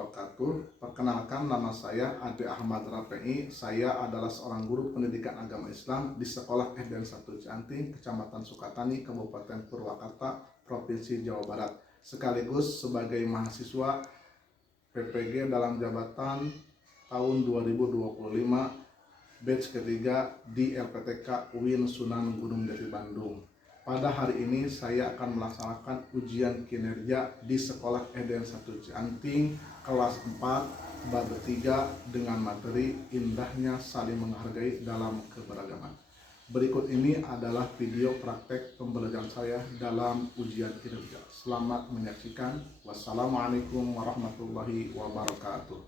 wabarakatuh. Perkenalkan, nama saya Ade Ahmad Rafi'i. Saya adalah seorang guru pendidikan agama Islam di Sekolah SDN 1 Cianting, Kecamatan Sukatani, Kabupaten Purwakarta, Provinsi Jawa Barat. Sekaligus sebagai mahasiswa PPG dalam jabatan tahun 2025 batch ketiga di LPTK UIN Sunan Gunung Jati Bandung. Pada hari ini saya akan melaksanakan ujian kinerja di Sekolah SDN 1 Cianting kelas 4 bab 3 dengan materi indahnya saling menghargai dalam keberagaman. Berikut ini adalah video praktek pembelajaran saya dalam ujian kinerja. Selamat menyaksikan. Wassalamualaikum warahmatullahi wabarakatuh.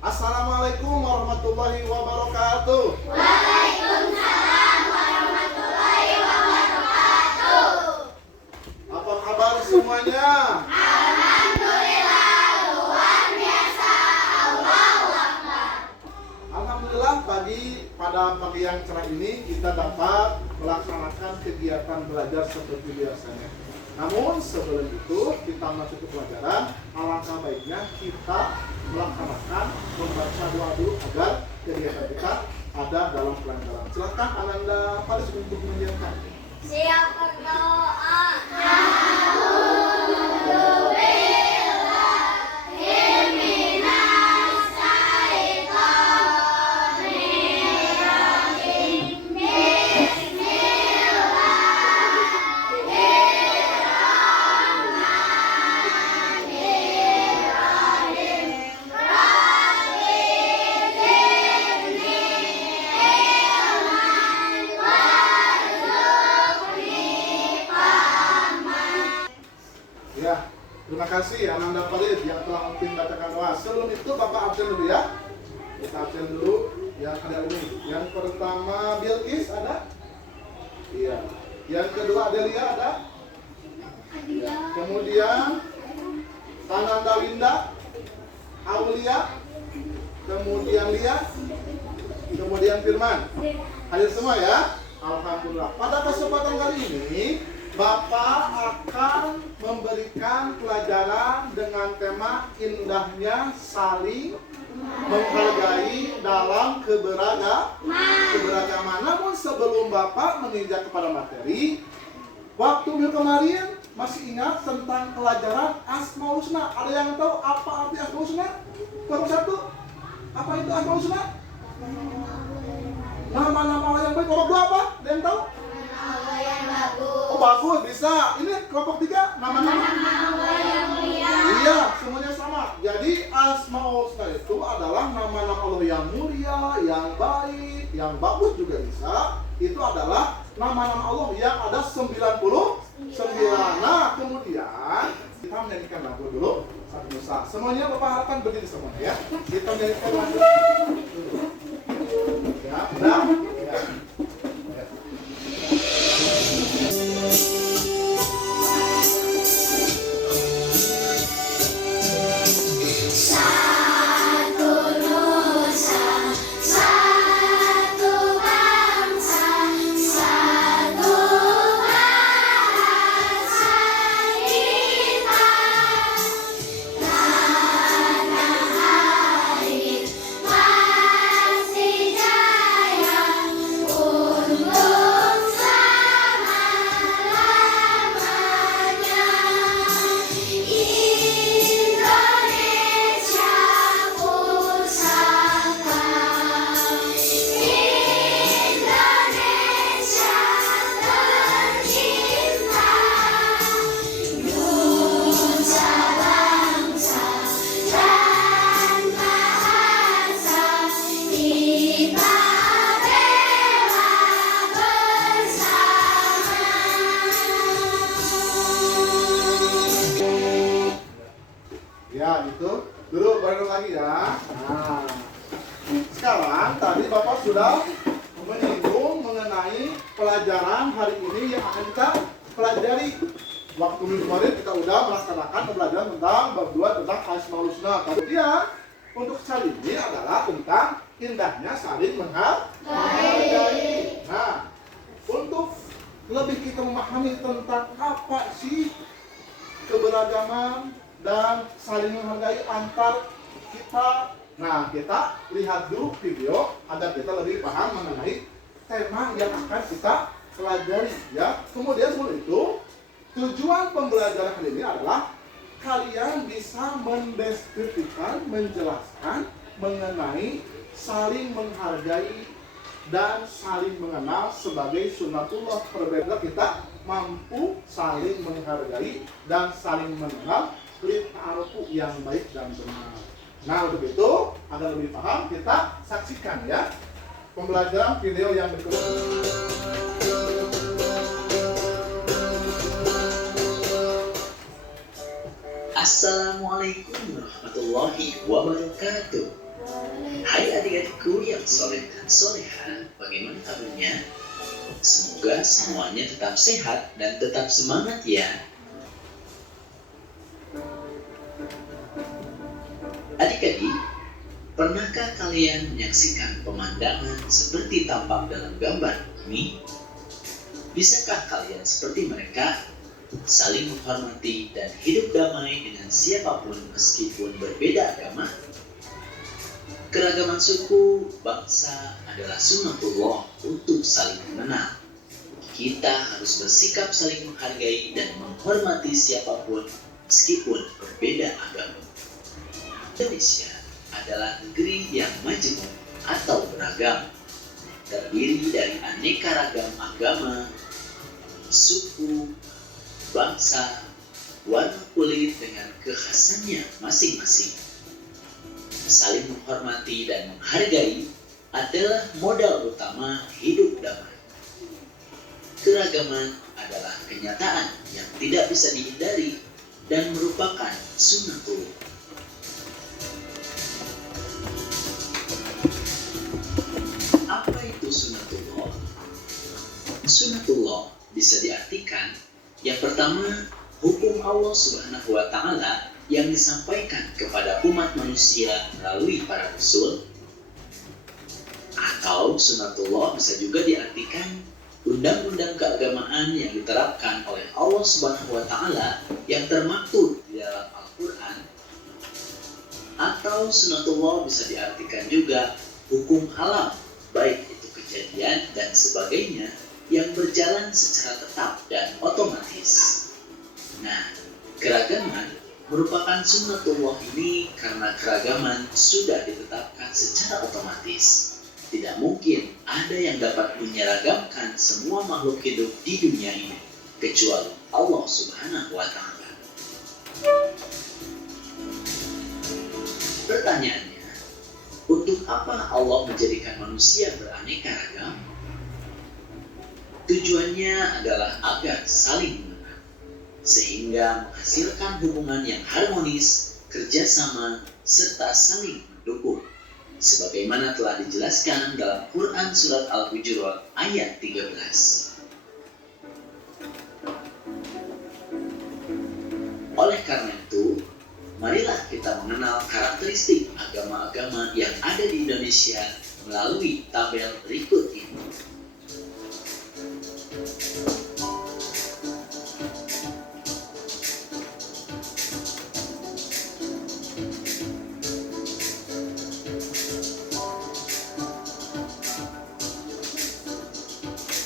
Assalamualaikum warahmatullahi wabarakatuh. Waalaikumsalam warahmatullahi wabarakatuh. Apa kabar semuanya? Alhamdulillah, luar biasa. Allahu Akbar. Alhamdulillah, pada pagi yang cerah ini kita dapat melaksanakan kegiatan belajar seperti biasanya. Namun sebelum itu kita masuk ke pelajaran, alangkah baiknya kita melaksanakan membaca doa dulu agar kegiatan kita ada dalam kelancaran. Silakan Ananda Faris untuk menyiapkan. Siap berdoa. Ya, terima kasih Ananda Farid yang telah membacakan doa. Sebelum itu Bapak absen dulu ya. Kita absen dulu. Yang ada ini. Yang pertama Bilqis ada? Iya. Yang kedua Adelia ada? Ya. Kemudian Ananda Winda, Aulia, kemudian Lia, kemudian Firman. Hadir semua ya. Alhamdulillah. Pada kesempatan kali ini Bapak akan memberikan pelajaran dengan tema indahnya saling menghargai dalam keberagaman. Namun sebelum Bapak menginjak kepada materi, waktu minggu kemarin masih ingat tentang pelajaran Asmaul Husna. Ada yang tahu apa arti Asmaul Husna? Kelompok 1. Apa itu Asmaul Husna? Nama-nama Allah yang baik. Kelompok 2 apa? Ada yang tahu? Allah yang bagus. Oh bagus, bisa. Ini kelompok 3, nama-nama Allah yang mulia. Iya, semuanya sama. Jadi Asmaul Husna itu adalah nama-nama Allah yang mulia, yang baik, yang bagus juga bisa. Itu adalah nama-nama Allah yang ada 99. Nah, kemudian kita menyanyikan lagu dulu. Satu Nusa. Semuanya Bapak harapkan berdiri semuanya ya. Kita menyanyikan lagu dulu. Ya, udah. Ya. Ya, itu dulu baru lagi ya. Nah, sekarang tadi Bapak sudah menyinggung mengenai pelajaran hari ini yang akan kita pelajari. Waktu minggu kemarin kita udah melaksanakan pembelajaran tentang bab 2 tentang Asmaul Husna. Kemudian untuk kali ini adalah tentang indahnya saling menghargai. Nah, untuk lebih kita memahami tentang apa sih keberagaman dan saling menghargai antar kita. Nah, kita lihat dulu video agar kita lebih paham mengenai tema yang akan kita pelajari ya. Kemudian sebelum itu, tujuan pembelajaran kali ini adalah kalian bisa mendeskripsikan, menjelaskan mengenai saling menghargai dan saling mengenal sebagai sunnatullah. Perbedaan kita mampu saling menghargai dan saling mengenal ta'arufu yang baik dan benar. Nah, untuk itu agar lebih paham, kita saksikan ya pembelajaran video yang berikut. Assalamualaikum warahmatullahi wabarakatuh. Hai adik-adikku yang soleh dan soleha, bagaimana kabarnya? Semoga semuanya tetap sehat dan tetap semangat ya. Adik-adik, pernahkah kalian menyaksikan pemandangan seperti tampak dalam gambar ini? Bisakah kalian seperti mereka, saling menghormati dan hidup damai dengan siapapun meskipun berbeda agama? Keragaman suku, bangsa adalah sunnatullah untuk saling mengenal. Kita harus bersikap saling menghargai dan menghormati siapapun meskipun berbeda agama. Indonesia adalah negeri yang majemuk atau beragam, terdiri dari aneka ragam agama, suku, bangsa, warna kulit dengan kekhasannya masing-masing. Saling menghormati dan menghargai adalah modal utama hidup damai. Keragaman adalah kenyataan yang tidak bisa dihindari dan merupakan sunnatullah. Apa itu sunnatullah? Sunnatullah bisa diartikan yang pertama, hukum Allah Subhanahu wa Ta'ala yang disampaikan kepada umat manusia melalui para rasul. Atau sunnatullah bisa juga diartikan undang-undang keagamaan yang diterapkan oleh Allah Subhanahu wa Ta'ala yang termaktub di dalam Al-Quran. Atau sunnatullah bisa diartikan juga hukum alam, baik itu kejadian dan sebagainya yang berjalan secara tetap dan otomatis. Nah, keragaman merupakan sunnatullah ini karena keragaman sudah ditetapkan secara otomatis. Tidak mungkin ada yang dapat menyeragamkan semua makhluk hidup di dunia ini kecuali Allah Subhanahu wa Ta'ala. Pertanyaannya, untuk apa Allah menjadikan manusia beraneka ragam? Tujuannya adalah agar saling mengenal, sehingga menghasilkan hubungan yang harmonis, kerjasama, serta saling mendukung. Sebagaimana telah dijelaskan dalam Quran Surat Al-Hujurat ayat 13. Oleh karena itu, marilah kita mengenal karakteristik agama-agama yang ada di Indonesia melalui tabel berikut ini.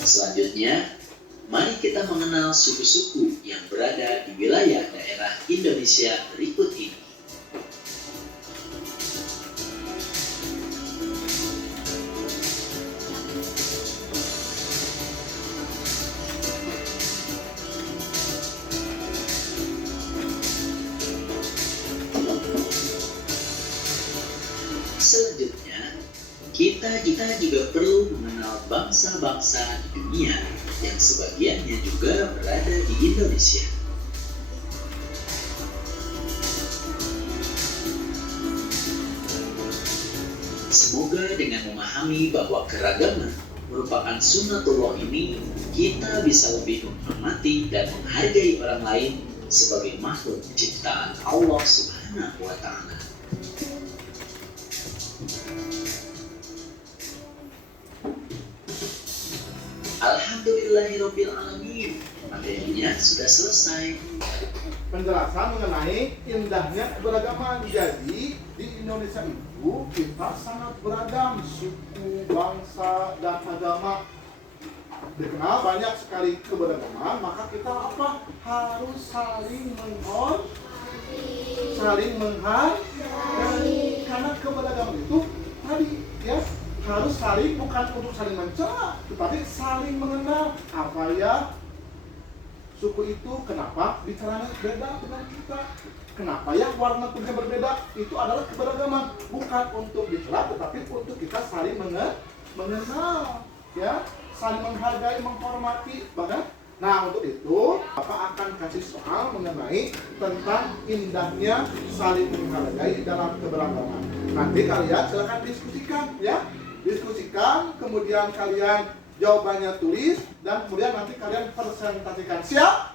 Selanjutnya, mari kita mengenal suku-suku yang berada di wilayah daerah Indonesia berikut ini. Selanjutnya, kita juga perlu mengenal bangsa-bangsa di dunia yang sebagiannya juga berada di Indonesia. Semoga dengan memahami bahwa keragaman merupakan sunnatullah ini, kita bisa lebih menghormati dan menghargai orang lain sebagai makhluk ciptaan Allah Subhanahu wa Ta'ala. Alhamdulillahirobbilalamin, materinya sudah selesai. penjelasan mengenai indahnya keberagaman. Jadi di Indonesia itu kita sangat beragam suku, bangsa, dan agama. Dikenal banyak sekali keberagaman, maka kita apa? Harus saling menghargai. Karena keberagaman itu tadi ya harus saling, bukan untuk saling mencela, tetapi saling mengenal. Apa ya suku itu, kenapa bicaranya beda dengan kita, kenapa ya warna kulitnya berbeda, itu adalah keberagaman, bukan untuk dicela tetapi untuk kita saling mengenal ya, saling menghargai, menghormati bahkan. Nah, untuk itu Bapak akan kasih soal mengenai tentang indahnya saling menghargai dalam keberagaman. Nanti kalian silakan diskusikan ya, diskusikan, kemudian kalian jawabannya tulis, dan kemudian nanti kalian presentasikan. Siap?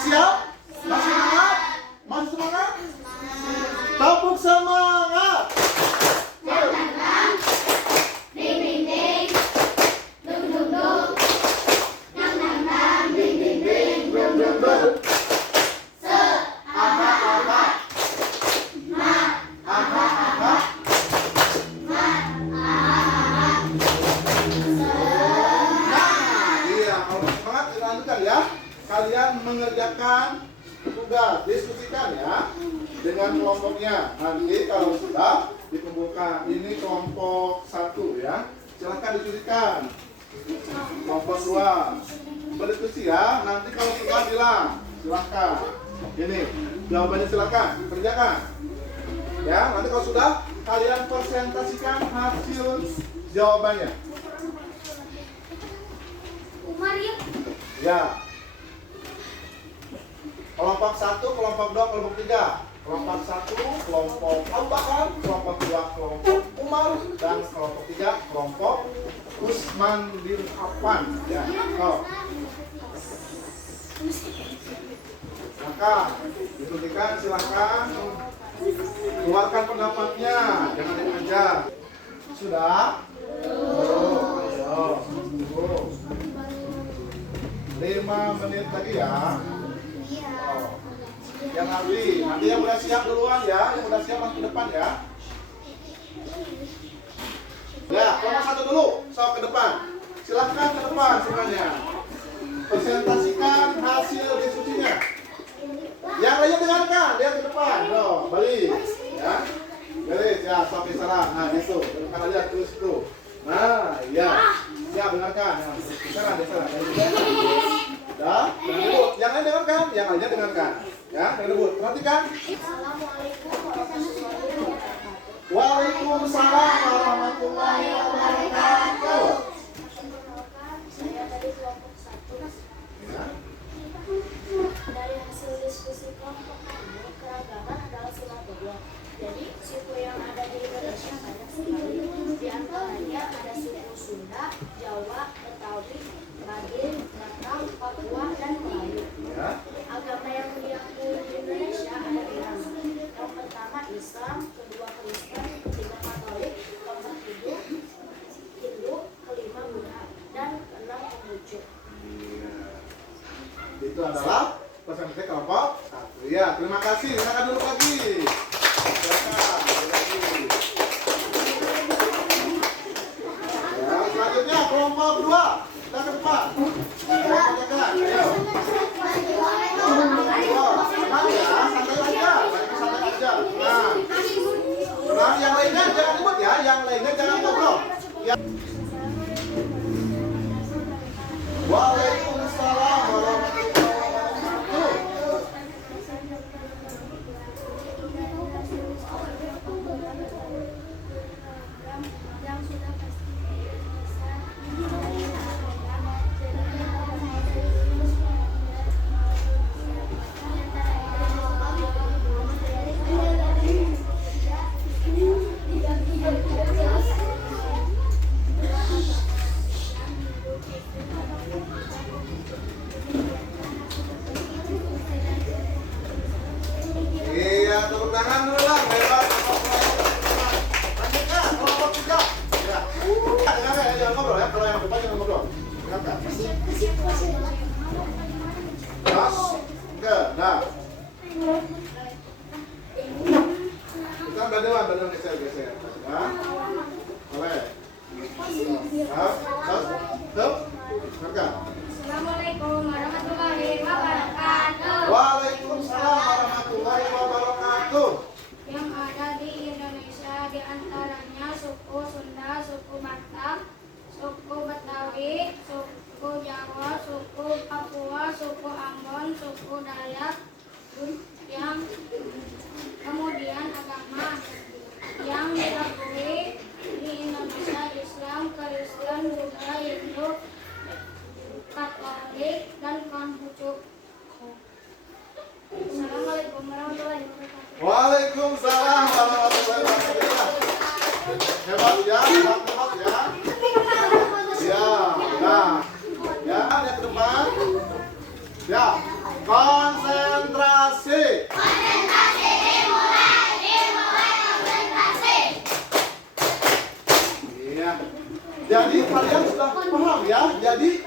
Siap? Masih semangat? Masih semangat? Tepuk semangat! Kalian mengerjakan tugas, diskusikan ya dengan kelompoknya. Nanti kalau sudah dikumpulkan, ini kelompok 1 ya, silahkan diskusikan. Kelompok 2 berdiskusi ya. Nanti kalau sudah bilang silahkan. Ini jawabannya silahkan kerjakan ya. Nanti kalau sudah kalian presentasikan hasil jawabannya. Umar yuk. Ya. Kelompok 1, kelompok 2, kelompok 3. Kelompok 1, kelompok Abu Bakar, kelompok 2, kelompok Umar, dan kelompok 3, kelompok Usman bin Affan. Ya, so. Maka diskusikan, silahkan keluarkan pendapatnya, jangan diajar. Sudah? Ayo. 5 menit lagi ya. Yang nanti yang udah siap duluan ya, yang udah siap masuk ke depan ya. Ya, kelompok 1 dulu, so ke depan. Silahkan ke depan semuanya. Presentasikan hasil diskusinya. Yang lainnya dengarkan, dia ke depan. Loh, balik. Ya. Balik, ya, so ke sana. Nah, itu. Dengarkan aja terus itu. Nah, ya. Ya, dengarkan. Ya, di sana. Ya, yang lain dengarkan, yang lainnya dengarkan. Ya, yang debut. Perhatikan. Assalamualaikum warahmatullahi wabarakatuh. Waalaikumsalam warahmatullahi wabarakatuh. Saya dari kelompok 1. Ya. Dari hasil diskusi kelompok kami, keragaman adalah silaturahmi. Jadi suku yang ada di Indonesia banyak sekali. Di antaranya ada suku Sunda, Jawa, Betawi, Madin, Batak, Papua, dan Melayu. Ya. Agama yang diakui di Indonesia ada 6. Yang pertama Islam, kedua Kristen, ketiga Katolik, keempat Hindu, kelima Buddha, dan keenam Konghucu. Itu adalah presentasi kelompok 1. Ya, terima kasih. Silakan duduk lagi. Silakan duduk lagi. Ya, selanjutnya kelompok 2. Kita ke depan. Kelompok dekat. Ayo. Tenang ya, santai aja. Santai aja. Nah, tenang. Yang lainnya jangan ribut ya. Yang lainnya jangan ngobrol. Ya. Waalaikumsalam warahmatullahi wabarakatuh. Yang sudah pasti bisa Ada Dewan geser. Ya. Boleh. Tuh. Assalamualaikum warahmatullahi wabarakatuh. Waalaikumsalam warahmatullahi wabarakatuh. Yang ada di Indonesia diantaranya suku Sunda, suku Batak, suku Betawi, suku Jawa, suku Papua, suku Ambon, suku Dayak, yang kemudian agama yang diakui di Indonesia Islam, Kristen, Buddha, Hindu, Katolik, dan Konghucu. Assalamualaikum warahmatullahi wabarakatuh. Waalaikumsalam warahmatullahi wabarakatuh. Hebat ya, hebat ya. Ya, nah. Ya, yang ke depan. Ya, konsentrasi. Iya. Jadi kalian sudah paham ya. Jadi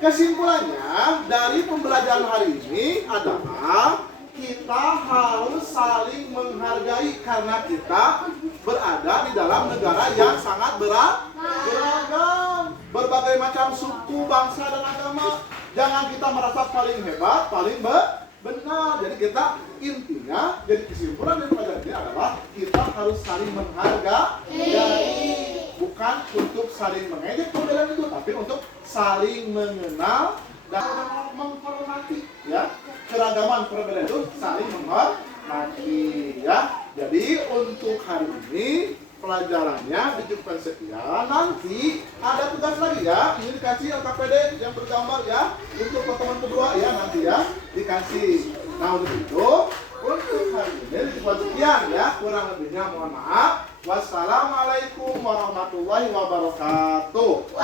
kesimpulannya dari pembelajaran hari ini adalah kita harus saling menghargai karena kita berada di dalam negara yang sangat beragam, berbagai macam suku, bangsa, dan agama. Jangan kita merasa paling hebat, paling benar. Jadi kita intinya, jadi kesimpulan dari pelajaran ini adalah kita harus saling menghargai, bukan untuk saling mengejek perbedaan itu, tapi untuk saling mengenal dan menghormati ya. Keragaman perbedaan itu saling menghormati ya. Jadi untuk hari ini pelajarannya dicukupkan sekian. Nanti ada tugas lagi ya. Ini dikasih LKPD yang bergambar ya. Untuk pertemuan kedua ya nanti ya dikasih. Nah untuk itu untuk hari ini dicukupkan sekian ya. Kurang lebihnya mohon maaf. Wassalamualaikum warahmatullahi wabarakatuh.